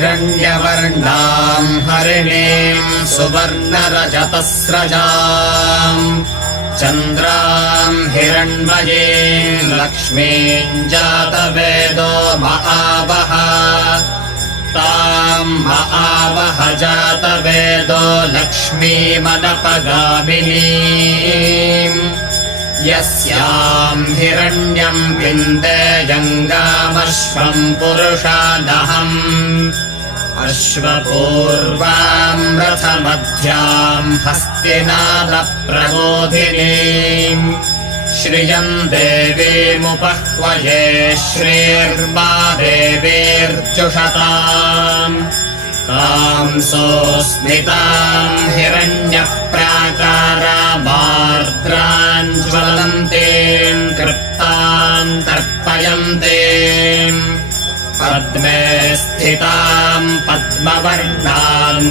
हिरण्यवर्णाम् हरिणीम् सुवर्णरजतस्रजाम् चन्द्राम् हिरण्मयीम् लक्ष्मीम् जातवेदो महावः ताम् महावः जातवेदो लक्ष्मीमनपगामिनीम् यस्याम् हिरण्यम् विन्देयङ्गामश्वम् पुरुषादहम् अश्वपूर्वाम् रथमध्याम् हस्तिनादप्रबोधिनीम् श्रियम् देवीमुपह्वये श्रीर्मा देवीर्जुषताम् ताम् सोऽस्मिताम् हिरण्यप्राकारामार्द्राम् ज्वलन्तीम् तृप्ताम् तर्पयन्तीम् पद्मे स्थिताम् पद्मवर्णाम्